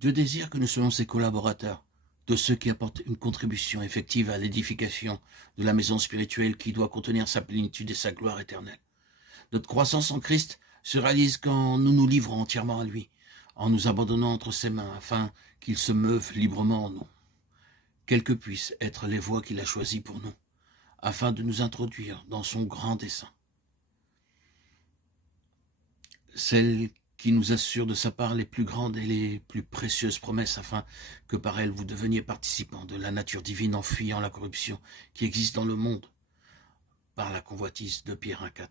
Dieu désire que nous soyons ses collaborateurs, de ceux qui apportent une contribution effective à l'édification de la maison spirituelle qui doit contenir sa plénitude et sa gloire éternelle. Notre croissance en Christ se réalise quand nous nous livrons entièrement à lui, en nous abandonnant entre ses mains afin qu'il se meuve librement en nous. Quelles que puissent être les voies qu'il a choisies pour nous, afin de nous introduire dans son grand dessein. Celle qui nous assure de sa part les plus grandes et les plus précieuses promesses, afin que par elles vous deveniez participants de la nature divine en fuyant la corruption qui existe dans le monde par la convoitise de Pierre 1,4.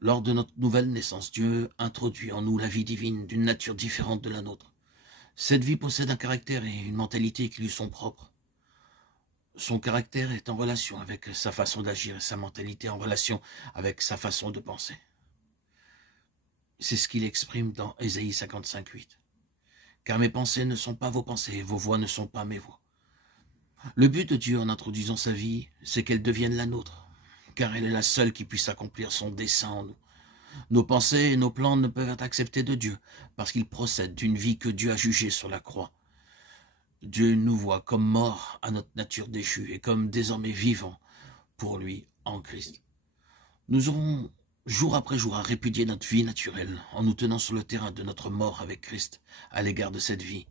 Lors de notre nouvelle naissance, Dieu introduit en nous la vie divine d'une nature différente de la nôtre. Cette vie possède un caractère et une mentalité qui lui sont propres. Son caractère est en relation avec sa façon d'agir et sa mentalité en relation avec sa façon de penser. C'est ce qu'il exprime dans Ésaïe 55,8. Car mes pensées ne sont pas vos pensées, et vos voix ne sont pas mes voix. Le but de Dieu en introduisant sa vie, c'est qu'elle devienne la nôtre, car elle est la seule qui puisse accomplir son dessein en nous. Nos pensées et nos plans ne peuvent être acceptés de Dieu, parce qu'ils procèdent d'une vie que Dieu a jugée sur la croix. Dieu nous voit comme morts à notre nature déchue et comme désormais vivants pour lui en Christ. Nous aurons jour après jour à répudier notre vie naturelle en nous tenant sur le terrain de notre mort avec Christ à l'égard de cette vie.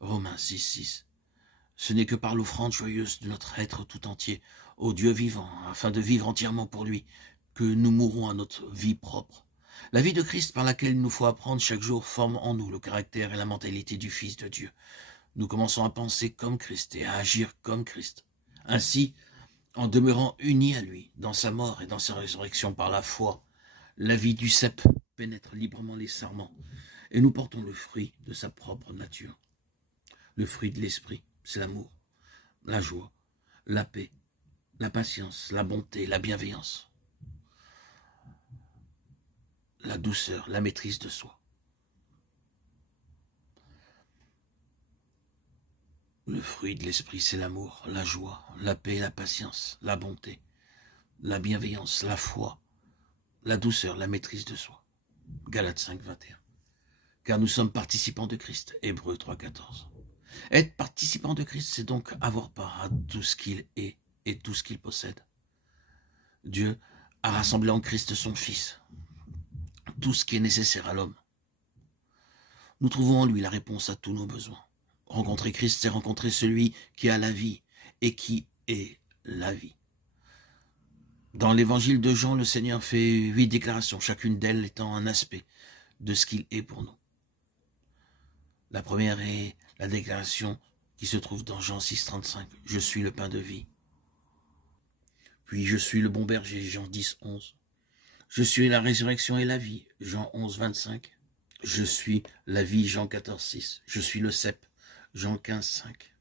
Romains 6,6. Ce n'est que par l'offrande joyeuse de notre être tout entier au Dieu vivant, afin de vivre entièrement pour lui, que nous mourrons à notre vie propre. La vie de Christ par laquelle il nous faut apprendre chaque jour forme en nous le caractère et la mentalité du Fils de Dieu. Nous commençons à penser comme Christ et à agir comme Christ. Ainsi, en demeurant unis à lui, dans sa mort et dans sa résurrection par la foi, la vie du cep pénètre librement les sarments et nous portons le fruit de sa propre nature. Le fruit de l'esprit, c'est l'amour, la joie, la paix, la patience, la bonté, la bienveillance, la douceur, la maîtrise de soi. Le fruit de l'esprit, c'est l'amour, la joie, la paix, la patience, la bonté, la bienveillance, la foi, la douceur, la maîtrise de soi. Galates 5, 21. Car nous sommes participants de Christ. Hébreux 3, 14. Être participant de Christ, c'est donc avoir part à tout ce qu'il est et tout ce qu'il possède. Dieu a rassemblé en Christ son Fils, tout ce qui est nécessaire à l'homme. Nous trouvons en lui la réponse à tous nos besoins. Rencontrer Christ, c'est rencontrer celui qui a la vie et qui est la vie. Dans l'évangile de Jean, le Seigneur fait 8 déclarations, chacune d'elles étant un aspect de ce qu'il est pour nous. La première est la déclaration qui se trouve dans Jean 6, 35. Je suis le pain de vie. Puis je suis le bon berger, Jean 10, 11. Je suis la résurrection et la vie, Jean 11, 25. Je suis la vie, Jean 14, 6. Je suis le cep, Jean 15, 5.